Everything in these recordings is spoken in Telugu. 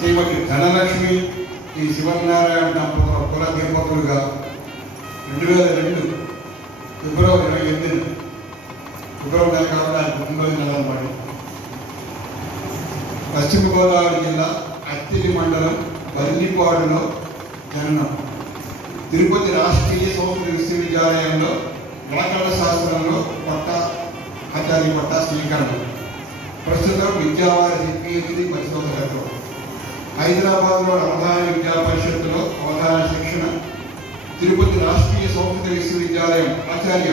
శ్రీమతి ధనలక్ష్మి ఈ శివనారాయణ దంపతుల కుల దంపతులుగా రెండు వేల రెండు ఫిబ్రవరి ఇరవై ఎనిమిది ఫిబ్రవరి నెల కావడానికి తొమ్మిది నెలల పశ్చిమ గోదావరి జిల్లా అత్తిలి మండలం బల్లిపాడులో జననం. తిరుపతి రాష్ట్రీయ సంస్కృత విశ్వవిద్యాలయంలో గణకళ శాస్త్రంలో పట్టా ఆచార్య పట్టా స్వీకరణ ప్రస్తుతం విద్యావారి ఎనిమిది పరిశోధనలో హైదరాబాద్లో అవధాన విద్యా పరిషత్తులో అవధాన శిక్షణ తిరుపతి రాష్ట్రీయ సంస్కృత విశ్వవిద్యాలయం ఆచార్య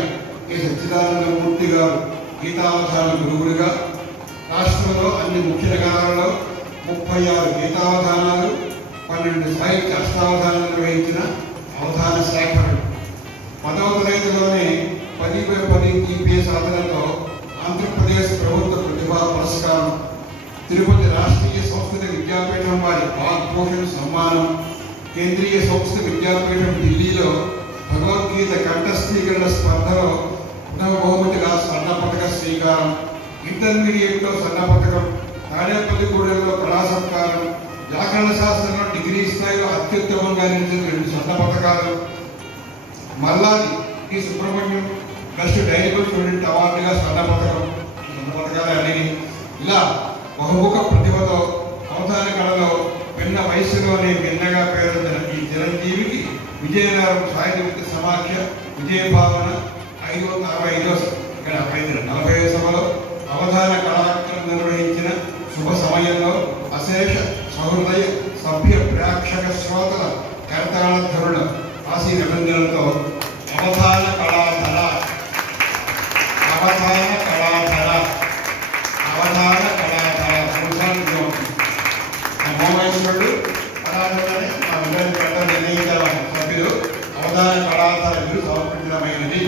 ఏ సచ్చిదానంద మూర్తి గారు గీతావధాన గురువులుగా రాష్ట్రంలో అన్ని ముఖ్య నగరాలలో ముప్పై ఆరు గీతావధానాలు పన్నెండు సాహిత్య అష్టావధానాలు నిర్వహించిన అవధాన శాఖలు. పదవ తరగతిలోనే పది బై పది జీపీఎస్ సాధనతో ఆంధ్రప్రదేశ్ ప్రభుత్వ వారి భాగ్భూషణ్ సమ్మానం కేంద్రీయ సంస్థ విద్యాపీఠం ఢిల్లీలో భగవద్గీత కంఠస్థీకరణ స్పర్ధలో ప్రథమ బహుమతిగా స్వర్ణ పథక స్వీకారం ఇంటర్మీడియట్లో స్వర్ణ పథకం తాడేపల్లిగూడెంలో కళా సత్కారం వ్యాకరణ శాస్త్రంలో డిగ్రీ స్థాయిలో అత్యుత్తమంగా నిలిచిన రెండు స్వర్ణ పథకాలు మల్లాది టి. సుబ్రహ్మణ్యం బెస్ట్ డైనబుల్ స్టూడెంట్ అవార్డుగా స్వర్ణ పథకం స్వర్ణ పథకాలు అన్ని. ఇలా బహుముఖ వయసులోనే భిన్నగా పేరొందిన ఈ చిరంజీవికి విజయనగరం సాహిత్య సమాఖ్య విజయ కళాధర బిల్లు సమర్పించడమైనది.